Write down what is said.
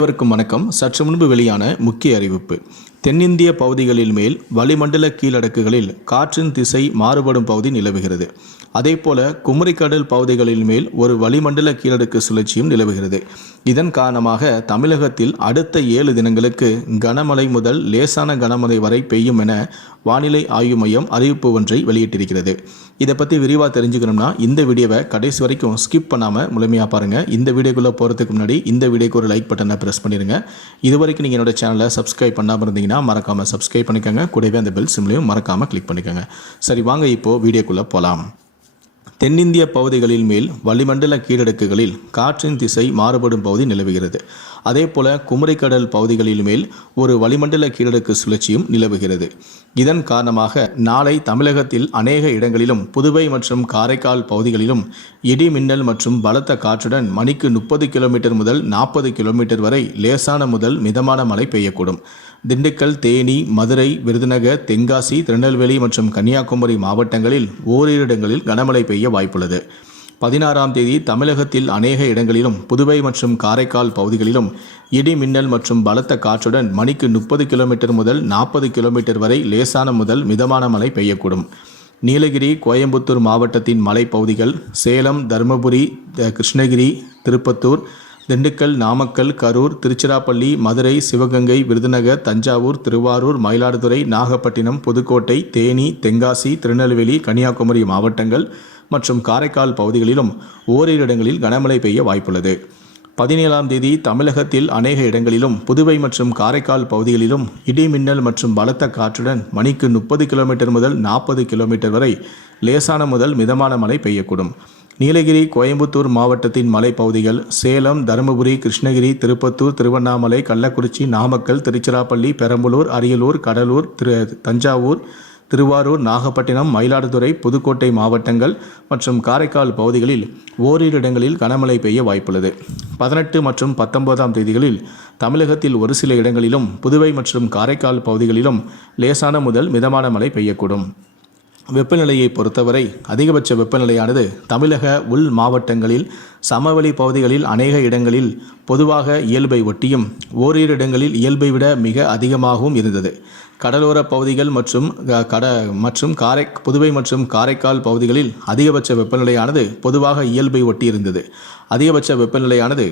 அனைவருக்கும் வணக்கம். சற்று முன்பு வெளியான முக்கிய அறிவிப்பு. தென்னிந்திய பகுதிகளில் மேல் வளிமண்டல கீழடக்குகளில் காற்றின் திசை மாறுபடும் பகுதி நிலவுகிறது. அதேபோல குமரிக்கடல் பகுதிகளில் மேல் ஒரு வளிமண்டல கீழடுக்கு சுழற்சியும் நிலவுகிறது. இதன் காரணமாக தமிழகத்தில் அடுத்த ஏழு தினங்களுக்கு கனமழை முதல் லேசான கனமழை வரை பெய்யும் என வானிலை ஆய்வு மையம் அறிவிப்பு ஒன்றை வெளியிட்டிருக்கிறது. இதை பற்றி விரிவாக தெரிஞ்சுக்கணும்னா இந்த வீடியோவை கடைசி வரைக்கும் ஸ்கிப் பண்ணாமல் முழுமையாக பாருங்கள் இந்த வீடியோக்குள்ளே போகிறதுக்கு முன்னாடி இந்த வீடியோக்கு ஒரு லைக் பட்டனை ப்ரெஸ் பண்ணிடுங்க இது வரைக்கும் நீங்கள் என்னோட சேனலை சப்ஸ்கிரைப் பண்ணாமல் இருந்தீங்கன்னா மறக்காமல் சப்ஸ்கிரைப் பண்ணிக்கோங்க. கூடவே அந்த பெல் சிம்லையும் மறக்காமல் கிளிக் பண்ணிக்கோங்க. சரி வாங்க இப்போது வீடியோக்குள்ளே போகலாம் தென்னிந்திய பகுதிகளில் மேல் வளிமண்டல கீழடுக்குகளில் காற்றின் திசை மாறுபடும் பகுதி நிலவுகிறது. அதேபோல குமரிக்கடல் பகுதிகளில் மேல் ஒரு வளிமண்டல கீழடுக்கு சுழற்சியும் நிலவுகிறது. இதன் காரணமாக நாளை தமிழகத்தில் அநேக இடங்களிலும் புதுவை மற்றும் காரைக்கால் பகுதிகளிலும் இடி மின்னல் மற்றும் பலத்த காற்றுடன் மணிக்கு முப்பது கிலோமீட்டர் முதல் நாற்பது கிலோமீட்டர் வரை லேசான முதல் மிதமான மழை பெய்யக்கூடும். திண்டுக்கல் தேனி மதுரை விருதுநகர் தென்காசி திருநெல்வேலி மற்றும் கன்னியாகுமரி மாவட்டங்களில் ஓரிரு இடங்களில் கனமழை பெய்ய வாய்ப்புள்ளது. பதினாறாம் தேதி தமிழகத்தில் அநேக இடங்களிலும் புதுவை மற்றும் காரைக்கால் பகுதிகளிலும் இடி மின்னல் மற்றும் பலத்த காற்றுடன் மணிக்கு முப்பது கிலோமீட்டர் முதல் நாற்பது கிலோமீட்டர் வரை லேசான முதல் மிதமான மழை பெய்யக்கூடும். நீலகிரி கோயம்புத்தூர் மாவட்டத்தின் மலைப்பகுதிகள் சேலம் தருமபுரி கிருஷ்ணகிரி திருப்பத்தூர் திண்டுக்கல் நாமக்கல் கரூர் திருச்சிராப்பள்ளி மதுரை சிவகங்கை விருதுநகர் தஞ்சாவூர் திருவாரூர் மயிலாடுதுறை நாகப்பட்டினம் புதுக்கோட்டை தேனி தென்காசி திருநெல்வேலி கன்னியாகுமரி மாவட்டங்கள் மற்றும் காரைக்கால் பகுதிகளிலும் ஓரிரு இடங்களில் கனமழை பெய்ய வாய்ப்புள்ளது. பதினேழாம் தேதி தமிழகத்தில் அநேக இடங்களிலும் புதுவை மற்றும் காரைக்கால் பகுதிகளிலும் இடி மின்னல் மற்றும் பலத்த காற்றுடன் மணிக்கு முப்பது கிலோமீட்டர் முதல் நாற்பது கிலோமீட்டர் வரை லேசான முதல் மிதமான மழை பெய்யக்கூடும். நீலகிரி கோயம்புத்தூர் மாவட்டத்தின் மலைப்பகுதிகள் சேலம் தருமபுரி கிருஷ்ணகிரி திருப்பத்தூர் திருவண்ணாமலை கள்ளக்குறிச்சி நாமக்கல் திருச்சிராப்பள்ளி பெரம்பலூர் அரியலூர் கடலூர் திரு தஞ்சாவூர் திருவாரூர் நாகப்பட்டினம் மயிலாடுதுறை புதுக்கோட்டை மாவட்டங்கள் மற்றும் காரைக்கால் பகுதிகளில் ஓரிரு இடங்களில் கனமழை பெய்ய வாய்ப்புள்ளது. பதினெட்டு மற்றும் பத்தொன்பதாம் தேதிகளில் தமிழகத்தில் ஒரு சில இடங்களிலும் புதுவை மற்றும் காரைக்கால் பகுதிகளிலும் லேசான முதல் மிதமான மழை பெய்யக்கூடும். வெப்பநிலையை பொறுத்தவரை அதிகபட்ச வெப்பநிலையானது தமிழக உள் மாவட்டங்களில் சமவெளி பகுதிகளில் அநேக இடங்களில் பொதுவாக இயல்பை ஒட்டியும் ஓரிரு இடங்களில் இயல்பை விட மிக அதிகமாகவும் இருந்தது. கடலோர பகுதிகள் மற்றும் க- கட மற்றும் காரை புதுவை மற்றும் காரைக்கால் பகுதிகளில் அதிகபட்ச வெப்பநிலையானது பொதுவாக இயல்பை ஒட்டி இருந்தது அதிகபட்ச வெப்பநிலையானது